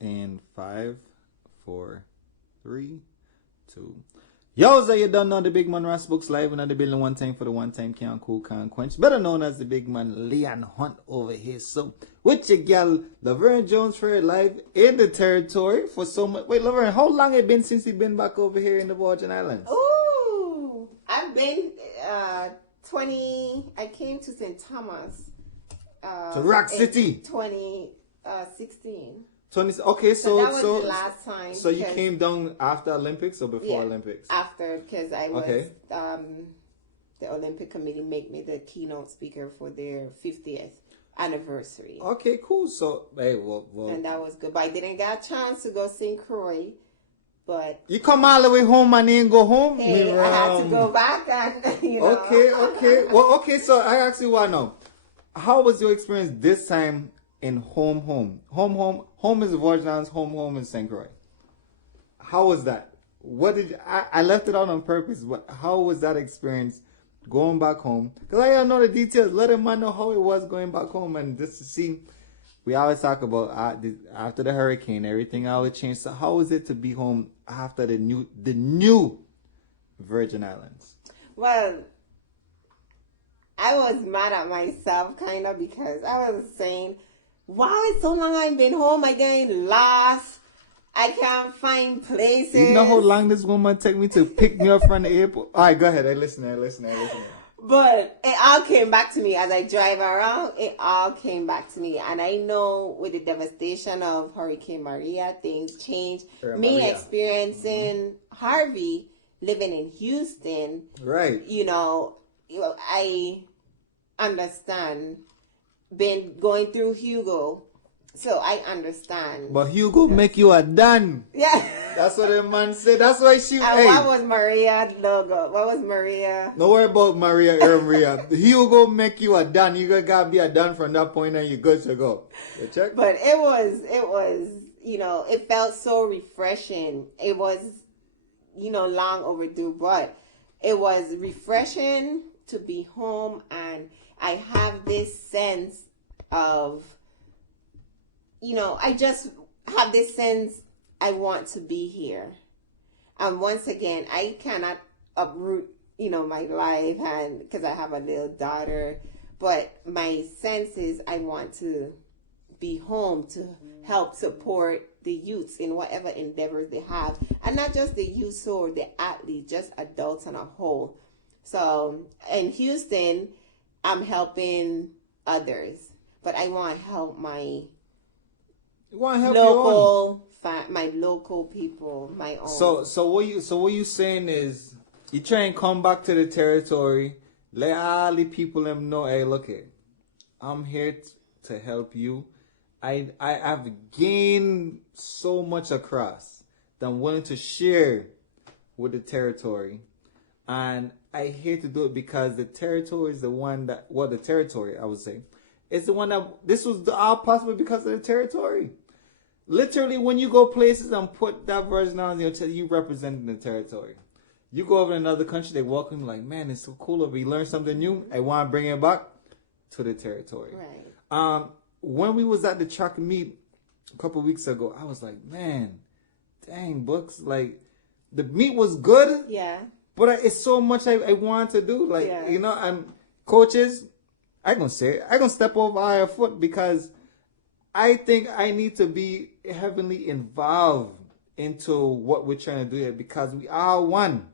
In 5, 4, 3, 2. Yo, so you don't know the big man Ras Books live in the building one time for the one time can't cool, can't quench. Better known as the big man Leon Hunt over here. So, with your gal, Laverne JONES-FERRETTE live in the territory for so much. Wait, Laverne, how long it been since you been back over here in the Virgin Islands? Ooh, I've been 20. I came to St. Thomas. To Rock City. 2016. 20. Okay, so that was the last time. So you came down after Olympics or before Olympics? After, because I was the Olympic Committee made me the keynote speaker for their 50th anniversary. Okay, cool. So hey, well, and that was good. But I didn't get a chance to go sing Croix. But you come all the way home and then go home. Hey, I had to go back and Okay. Well, okay. So I actually want to know, how was your experience this time in home? Home is the Virgin Islands. Home is St. Croix. How was that? What did I left it out on purpose? But how was that experience going back home? Because I don't know the details. Let them know how it was going back home, and just to see. We always talk about after the hurricane, everything always changed. So how is it to be home after the new Virgin Islands? Well, I was mad at myself kind of because I was saying, wow, it's so long I've been home. I'm getting lost. I can't find places. You know how long this woman take me to pick me up from the airport? All right, go ahead. I listen. But it all came back to me as I drive around. It all came back to me. And I know with the devastation of Hurricane Maria, things changed. Me experiencing Harvey, living in Houston. Right. I understand. Been going through Hugo. So I understand. But Hugo make you a done. Yeah. That's what the man said. That's why she... And what was Maria's logo? What was Maria? Don't worry about Maria. Hugo make you a done. You gotta be a done from that point and you good to go. You check? But it was, it felt so refreshing. It was, long overdue, but it was refreshing to be home, and I have this sense of, I just have this sense I want to be here. And once again, I cannot uproot, my life, and because I have a little daughter, but my sense is I want to be home to help support the youths in whatever endeavors they have. And not just the youth or the athletes, just adults on a whole. So in Houston, I'm helping others, but I want to help my local people, my own. So what you saying is you try and come back to the territory, let all the people them know, hey, look it, I'm here to help you. I have gained so much across that I'm willing to share with the territory, and I hate to do it because the territory is the one that, the territory, I would say, is the one that, this was all possible because of the territory. Literally, when you go places and put that version on, you representing the territory. You go over to another country, they welcome you like, man, it's so cool over. You learn something new. I want to bring it back to the territory. Right. When we was at the track meet a couple weeks ago, I was like, man, dang, Books, like, the meet was good. Yeah. But it's so much I want to do. Like, I'm coaches, I gonna step over our foot because I think I need to be heavily involved into what we're trying to do here because we are one.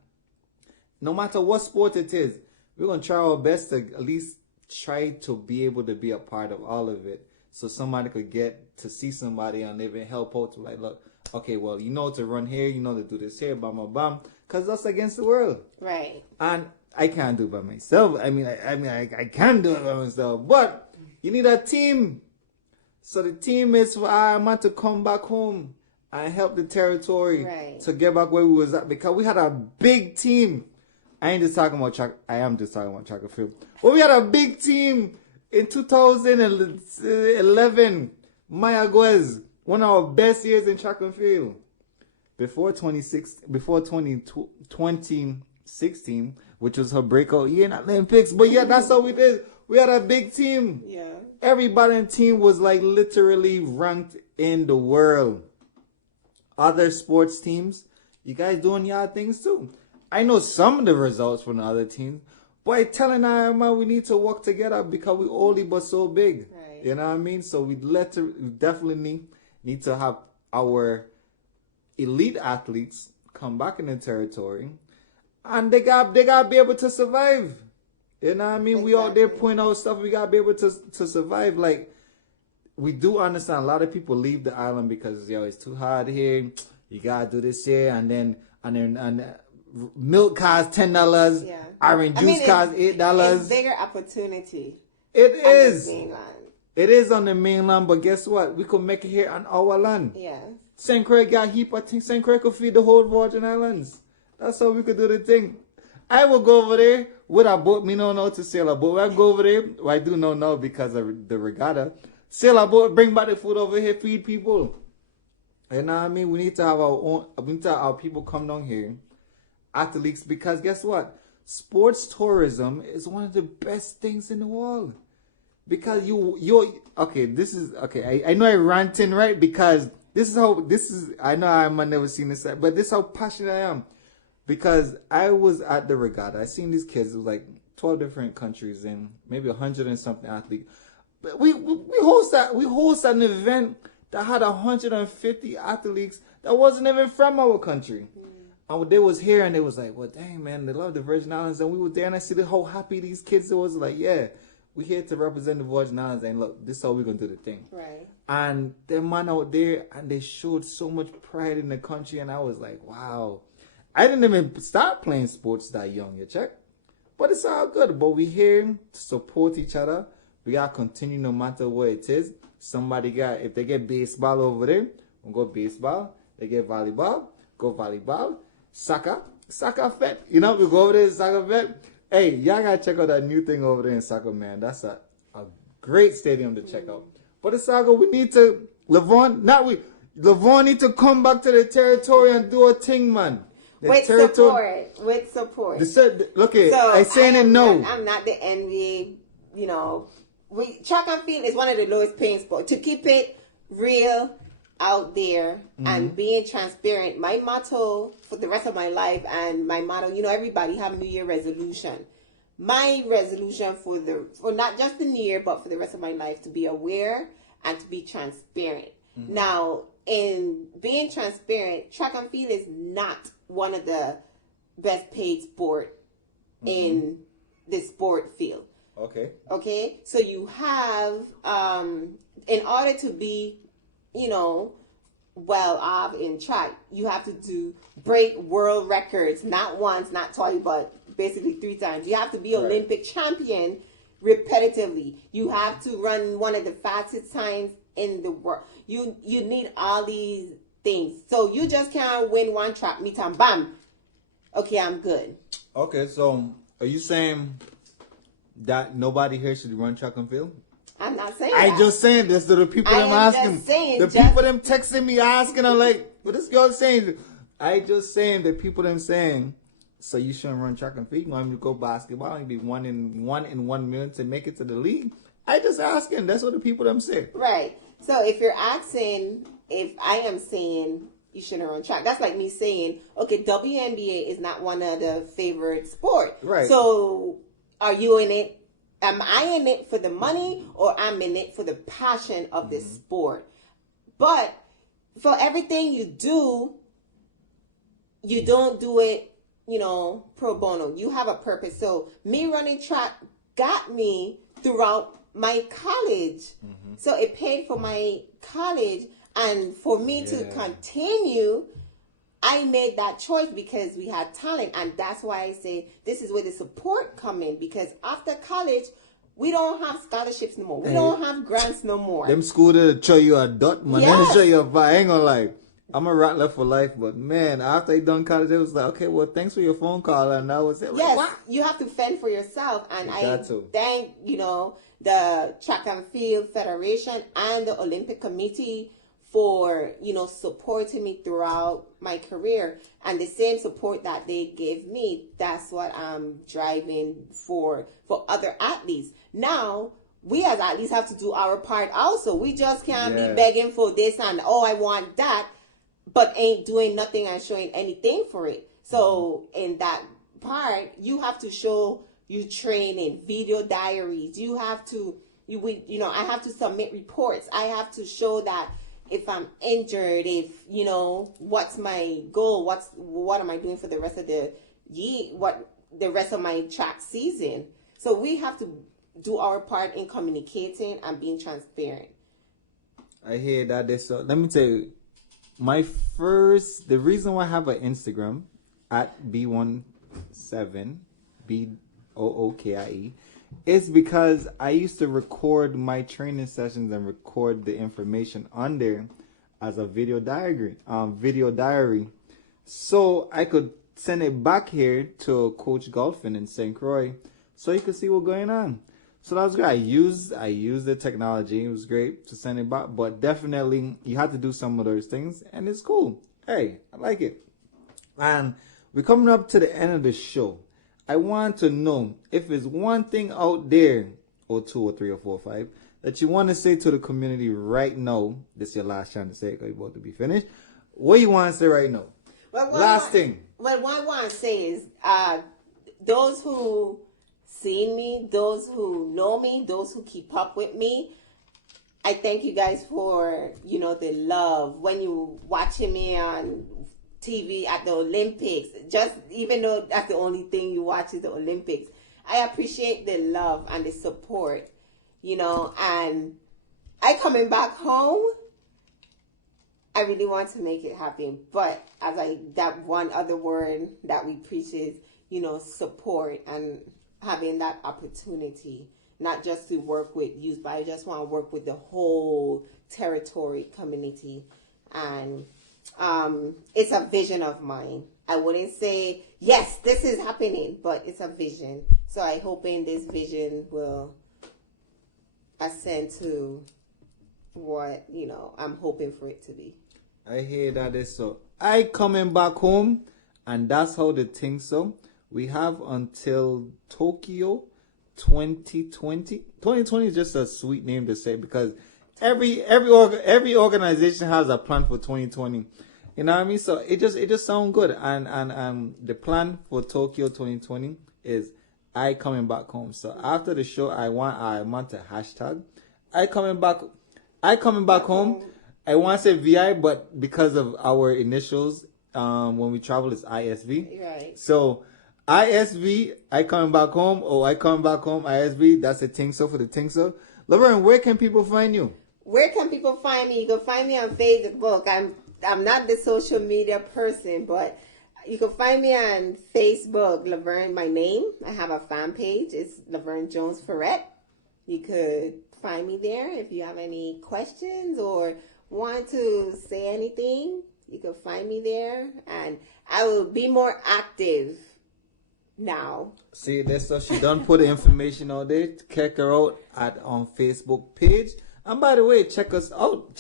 No matter what sport it is, we're going to try our best to at least try to be able to be a part of all of it. So somebody could get to see somebody and even help out to like, look, okay, well, you know to run here, you know to do this here, bam, bam, bam. Because that's against the world. Right. And I can't do it by myself. I can do it by myself. But you need a team. So the team is I want to come back home and help the territory to get back where we was at because we had a big team. I am just talking about track and field. But we had a big team in 2011. Mayagüez, one of our best years in track and field. Before 2016, which was her breakout year in Olympics. But yeah, that's how we did. We had a big team. Yeah. Everybody in the team was like literally ranked in the world. other sports teams, you guys doing y'all things too. I know some of the results from the other teams, but telling our man we need to work together because we only but so big. Right. You know what I mean? So we definitely need to have our elite athletes come back in the territory, and they got to be able to survive. You know what I mean? Exactly. We out there putting out stuff. We gotta be able to survive. Like, we do understand a lot of people leave the island because it's too hard here. You gotta do this here, and milk costs $10. Yeah. Orange juice costs $8. It's bigger opportunity. It is. It is on the mainland, but guess what? We could make it here on our land. Yeah. St. Croix got heap. I think St. Croix could feed the whole Virgin Islands. That's how we could do the thing. I will go over there with a boat. Me don't know how to sail a boat. I go over there. Well, I do not know because of the regatta. Sail a boat, bring back the food over here, feed people. You know what I mean? We need to have our own. We need to have our people come down here, athletes, because guess what? Sports tourism is one of the best things in the world. Because I know I'm ranting, right? Because I know I might never seen this, but this is how passionate I am. Because I was at the regatta, I seen these kids. It was like 12 different countries and maybe 100 and something athletes. But we host an event that had 150 athletes that wasn't even from our country. And they was here and they was like, well, dang, man, they love the Virgin Islands. And we were there and I see how happy these kids was. Like, yeah, we here to represent the Virgin Islands, and look, this is how we're going to do the thing. Right. And the man out there, and they showed so much pride in the country, and I was like, wow. I didn't even start playing sports that young, you check? But it's all good. But we here to support each other. We got to continue no matter what it is. If they get baseball over there, we'll go baseball. They get volleyball, go volleyball. Soccer fit. You know, we go over there, soccer fit. Hey, y'all gotta check out that new thing over there in soccer, man. That's a great stadium to check out. But the soccer, we need to Laverne need to come back to the territory and do a thing, man. With support. Look at I saying it no. I'm not the NBA. You know, track and field is one of the lowest paying sports. To keep it real out there and being transparent, my motto for the rest of my life, and my motto, everybody have New Year resolution. My resolution for not just the New Year, but for the rest of my life, to be aware and to be transparent. Now, in being transparent, track and field is not one of the best paid sport in the sport field. Okay. So you have, in order to be, well off in track, you have to break world records, not once, not twice, but basically 3 times. You have to be Olympic champion repetitively. You have to run one of the fastest times in the world. You need all these things. So you just can't win one track meet and bam. Okay, I'm good. Okay, so are you saying that nobody here should run track and field? I'm not saying I just saying this to the people I'm asking. People them texting me asking, I'm like, what this girl saying? I just saying the people them saying, so you shouldn't run track and field. You want me to go basketball and be one in 1 million to make it to the league? I just asking. That's what the people them say. Right. So if you're asking if I am saying you shouldn't run track, that's like me saying, okay, WNBA is not one of the favorite sport. Right. So are you in it? Am I in it for the money, or I'm in it for the passion of this sport? But for everything you do, you don't do it, pro bono. You have a purpose. So me running track got me throughout my college. So it paid for my college. And for me to continue, I made that choice because we had talent. And that's why I say this is where the support come in. Because after college, we don't have scholarships no more. We don't have grants no more. Them school to show you a dot, man. Yes. They show you a vibe. I ain't gonna lie. I'm a rattler for life. But man, after I done college, it was like, okay, well, thanks for your phone call. And I was like, yes, what? You have to fend for yourself. And I thank, the Track and Field Federation and the Olympic Committee for, supporting me throughout my career. And the same support that they gave me, that's what I'm driving for other athletes. Now, we as athletes have to do our part also. We just can't be begging for this and, I want that. but ain't doing nothing and showing anything for it. So in that part, you have to show you training, video diaries. You have to, I have to submit reports. I have to show that if I'm injured, if, what's my goal, what am I doing for the rest of the year, what the rest of my track season. So we have to do our part in communicating and being transparent. I hear that. So let me tell you, the reason why I have an Instagram at B17BOOKIE is because I used to record my training sessions and record the information on there as a video diary, so I could send it back here to Coach Golfin in St. Croix, so you could see what's going on. So that was great. I used the technology. It was great to send it back, but definitely you had to do some of those things, and it's cool. Hey, I like it. And we're coming up to the end of the show. I want to know if there's one thing out there, or two, or three, or four, or five, that you want to say to the community right now. This is your last chance to say it because you're about to be finished. What you want to say right now? Well, last thing. Well, what I want to say is, those who seen me, those who know me, those who keep up with me, I thank you guys for, the love. When you watching me on TV at the Olympics, just even though that's the only thing you watch is the Olympics, I appreciate the love and the support, and I coming back home, I really want to make it happen. But that one other word that we preach is, support and having that opportunity, not just to work with youth, but I just want to work with the whole territory community. And it's a vision of mine. I wouldn't say, yes, this is happening, but it's a vision. So I hoping this vision will ascend to what, I'm hoping for it to be. I hear that is so. I coming back home, and that's how the thing so. We have until Tokyo 2020. 2020 is just a sweet name to say because every organization has a plan for 2020. You know what I mean? So it just sounds good. And the plan for Tokyo 2020 is I coming back home. So after the show, I want a hashtag I coming back home. I want to say VI, but because of our initials, when we travel, it's ISV. Right. So ISV, I coming back home, or I coming back home, ISV, that's the thing so for the thing so. Laverne, where can people find you? Where can people find me? You can find me on Facebook. I'm not the social media person, but you can find me on Facebook, Laverne, my name. I have a fan page. It's Laverne JONES-FERRETTE. You could find me there if you have any questions or want to say anything. You can find me there, and I will be more active now. See, that's so she done put the information out there. Check her out on Facebook page. And by the way, check us out.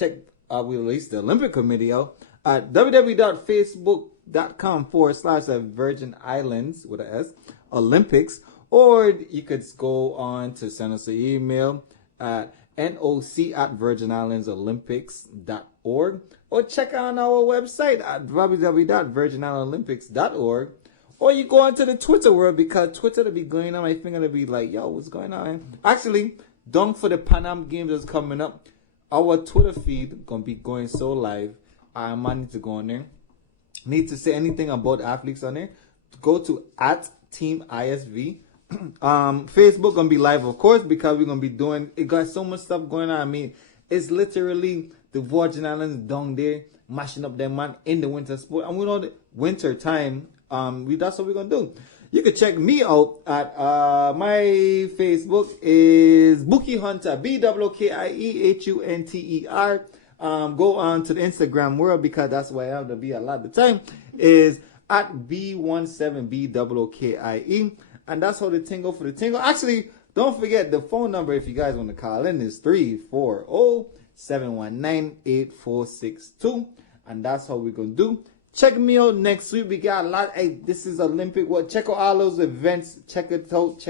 We released the Olympic Committee out at www.facebook.com/Virgin Islands with an S Olympics, or you could go on to send us an email at noc@virginislandsolympics.org, or check out our website at www.virginislandolympics.org. Or you go onto the Twitter world, because Twitter will be going on. I think it'll be like, yo, what's going on? Actually, don't for the Pan Am Games that's coming up. Our Twitter feed gonna be going so live. I might need to go on there. Need to say anything about athletes on there? Go to @TeamISV. Facebook gonna be live, of course, because we're gonna be doing. It got so much stuff going on. I mean, it's literally the Virgin Islands down there mashing up them man in the winter sport, and we know the winter time. That's what we're gonna do. You can check me out at my Facebook is Bookie Hunter, BOOKIEHUNTER. Go on to the Instagram world, because that's where I have to be a lot of the time, is at B17BOOKIE. And that's how the tingle for the tingle. Actually, don't forget the phone number if you guys want to call in is 340-719-8462. And that's how we're going to do. Check me out next week. We got a lot. Hey, this is Olympic. Check out all those events. Check it out.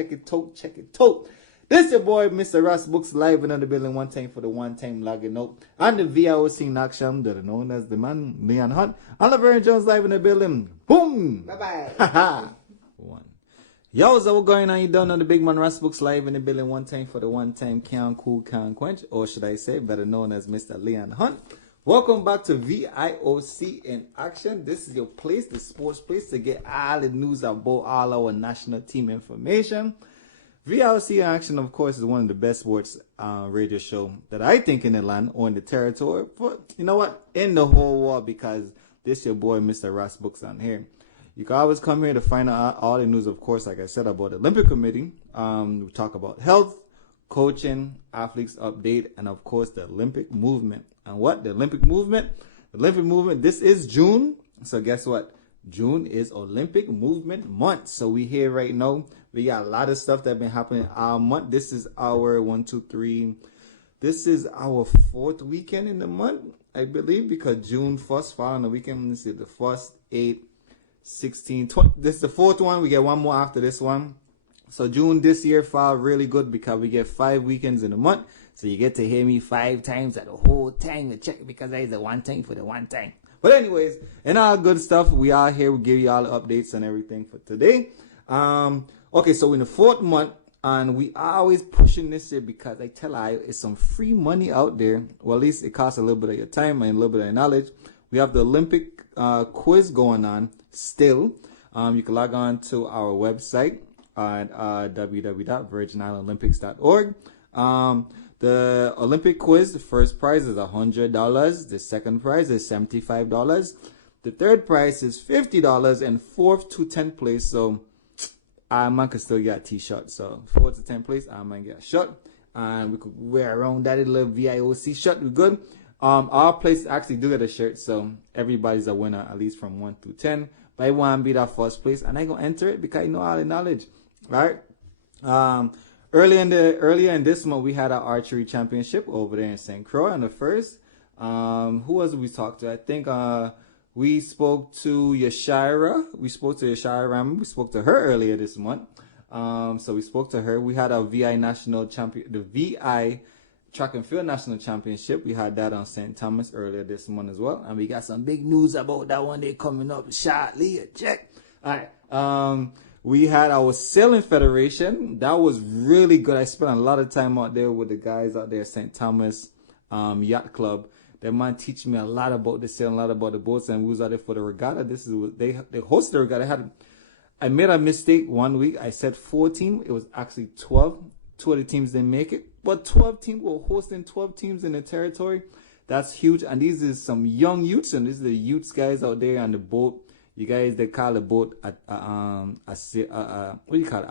This your boy, Mr. Ras Books, live in the building one time for the one time logging out. And the VIOC in action, that are known as the man, Leon Hunt. And Laverne Jones live in the building. Boom! Bye-bye. One. Yo, so what's going on? You done on the big man Ras Books live in the building one time for the one time Can't Cool, Can't Quench. Or should I say, better known as Mr. Leon Hunt. Welcome back to VIOC in action. This is your place, the sports place, to get all the news about all our national team information. VIOC in action, of course, is one of the best sports radio show that I think in the land or in the territory. For, you know what? In the whole world, because this your boy, Mr. Ras Books on here. You can always come here to find out all the news, of course, like I said, about the Olympic Committee. We talk about health, coaching, athletes update, and of course, the Olympic movement. And what? The Olympic movement? The Olympic movement, this is June. So guess what? June is Olympic Movement Month. So we here right now. We got a lot of stuff that been happening all month. This is our This is our 4th weekend in the month, I believe, because June 1st fall on the weekend. Let's see, the 1st, 8, 16, 20. This is the 4th one. We get one more after this one. So June this year fall really good because we get 5 weekends in a month. So you get to hear me 5 times at the whole time to check because that is the one time for the one time. But anyways, and all good stuff. We are here. We give you all the updates and everything for today. Okay, so in the 4th month, and we are always pushing this here because I tell you, it's some free money out there. Well, at least it costs a little bit of your time and a little bit of your knowledge. We have the Olympic quiz going on still. You can log on to our website at www.virginislandolympics.org. The Olympic quiz, the first prize is $100. The second prize is $75. The third prize is $50, and 4th to 10th place. So I man could still get a t-shirt. So 4th to 10th place, I man get a shirt, and we could wear around that little VIOC shirt. We good. Our place actually do get a shirt, so everybody's a winner at least from 1 to 10. But I want to be that first place, and I gonna enter it because I know all the knowledge, right? Earlier in this month, we had our archery championship over there in St. Croix on the 1st. Who was we talked to? I think we spoke to Yashira. We spoke to her earlier this month. So we spoke to her. We had our VI national champion, the VI track and field national championship. We had that on St. Thomas earlier this month as well. And we got some big news about that one day coming up shortly. Check. All right. We had our sailing federation. That was really good. I spent a lot of time out there with the guys out there at St. Thomas Yacht Club. That man teach me a lot about the sailing, a lot about the boats, and we was out there for the regatta. This is they hosted the regatta. I made a mistake one week. I said 14. It was actually 12. 2 of the teams didn't make it, but 12 teams were hosting 12 teams in the territory. That's huge. And these is some young youths, and these are the youths guys out there on the boat. You guys, they call the boat a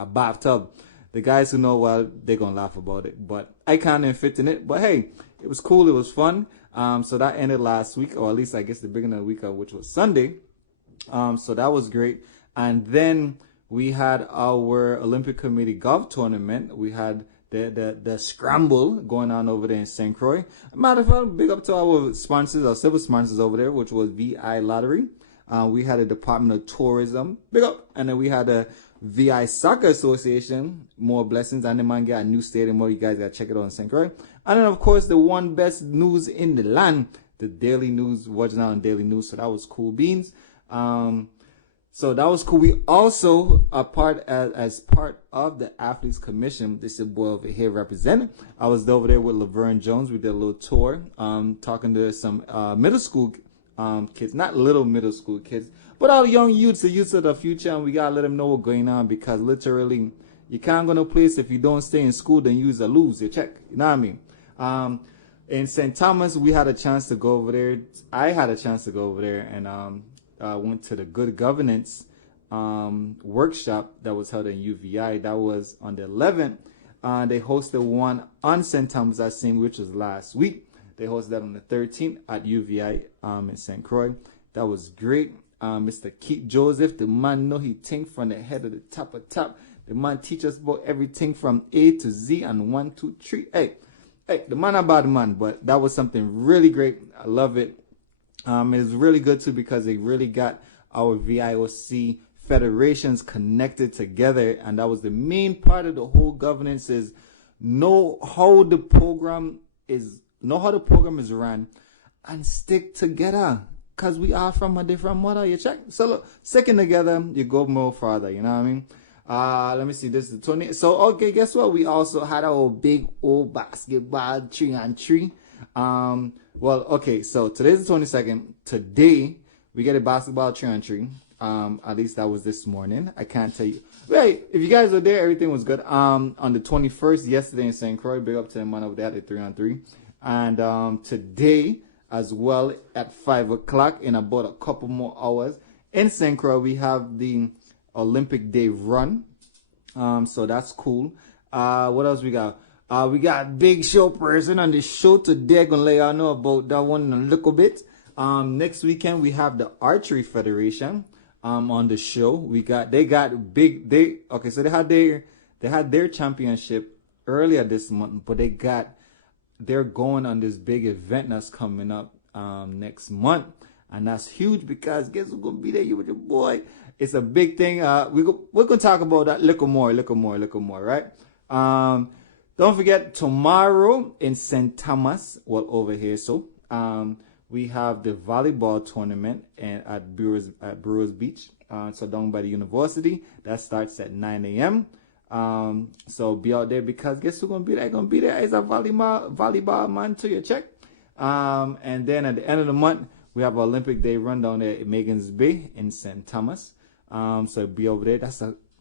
bathtub. The guys who know, well, they're going to laugh about it. But I can't even fit in it. But hey, it was cool. It was fun. So that ended last week, or at least I guess the beginning of the week, which was Sunday. So that was great. And then we had our Olympic Committee golf tournament. We had the scramble going on over there in St. Croix. Matter of fact, big up to our sponsors, our civil sponsors over there, which was VI Lottery. We had a Department of Tourism, big up, and then we had a VI Soccer Association, more blessings, and the man got a new stadium where you guys got to check it out in St. Croix. And then, of course, the one best news in the land, the Daily News, Virgin Island Daily News, so that was cool beans. So that was cool. We also are as part of the Athletes Commission. This is boy over here representing. I was over there with Laverne Jones. We did a little tour, talking to some middle school kids, not little middle school kids, but all the young youths, the youths of the future, and we gotta let them know what's going on because literally you can't go no place if you don't stay in school, then you lose your check. You know what I mean? In St. Thomas, we had a chance to go over there. I had a chance to go over there and went to the Good Governance workshop that was held in UVI. That was on the 11th. They hosted one on St. Thomas, I think, which was last week. They hosted that on the 13th at UVI in St. Croix. That was great. Mr. Keith Joseph, the man know he think from the head of the top of top. The man teach us about everything from A to Z and 1, 2, 3. Hey, the man a bad man, but that was something really great. I love it. It's really good too because it really got our VIOC federations connected together, and that was the main part of the whole governance is know how the program is run, and stick together. Cause we are from a different mother, you check. So look, sticking together, you go more farther, you know what I mean? Let me see, this is the 20. So okay, guess what? We also had our big old basketball 3-on-3. Well, okay, so today's the 22nd. Today we get a basketball 3-on-3. At least that was this morning. I can't tell you. Right, if you guys were there, everything was good. On the 21st, yesterday in St. Croix, big up to the man over there at the 3-on-3. And today as well at 5 o'clock in about a couple more hours in St. Croix, we have the Olympic Day run. So that's cool. What else we got? We got big show person on the show today. Gonna let y'all know about that one in a little bit. Next weekend we have the Archery Federation on the show. They had their championship earlier this month, but they're going on this big event that's coming up next month, and that's huge because guess who's gonna be there? You with your boy. It's a big thing. We're gonna talk about that little more, right? Don't forget tomorrow in St. Thomas, well over here. So we have the volleyball tournament at Brewers Beach. So down by the university. That starts at 9 a.m. So be out there because guess who's gonna be there? Gonna be there is a volleyball man to your check. And then at the end of the month, we have Olympic Day run down there at Megan's Bay in St. Thomas. So be over there.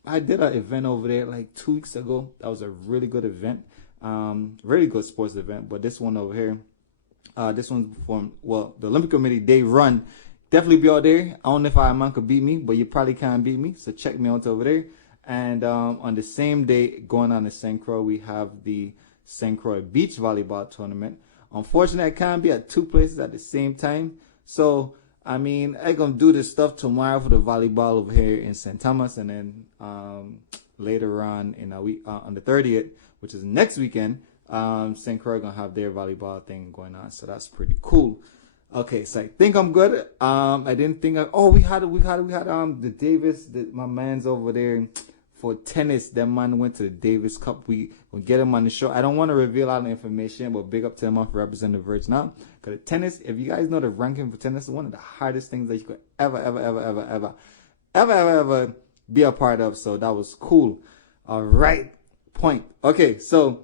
I did an event over there like 2 weeks ago. That was a really good event. Really good sports event. But this one over here, this one's from, well, the Olympic Committee Day run. Definitely be out there. I don't know if man could beat me, but you probably can't beat me. So check me out over there. And on the same day, going on to St. Croix, we have the St. Croix Beach Volleyball Tournament. Unfortunately, I can't be at two places at the same time. So, I mean, I'm going to do this stuff tomorrow for the volleyball over here in St. Thomas. And then later on in a week, on the 30th, which is next weekend, St. Croix going to have their volleyball thing going on. So that's pretty cool. Okay, so I think I'm good. I didn't think we had the Davis, my man's over there for tennis. That man went to the Davis Cup. We will get him on the show. I don't want to reveal all the information, but big up to him for representing the Verge now. Because tennis, if you guys know the ranking for tennis, is one of the hardest things that you could ever be a part of. So that was cool. All right, point. Okay, so,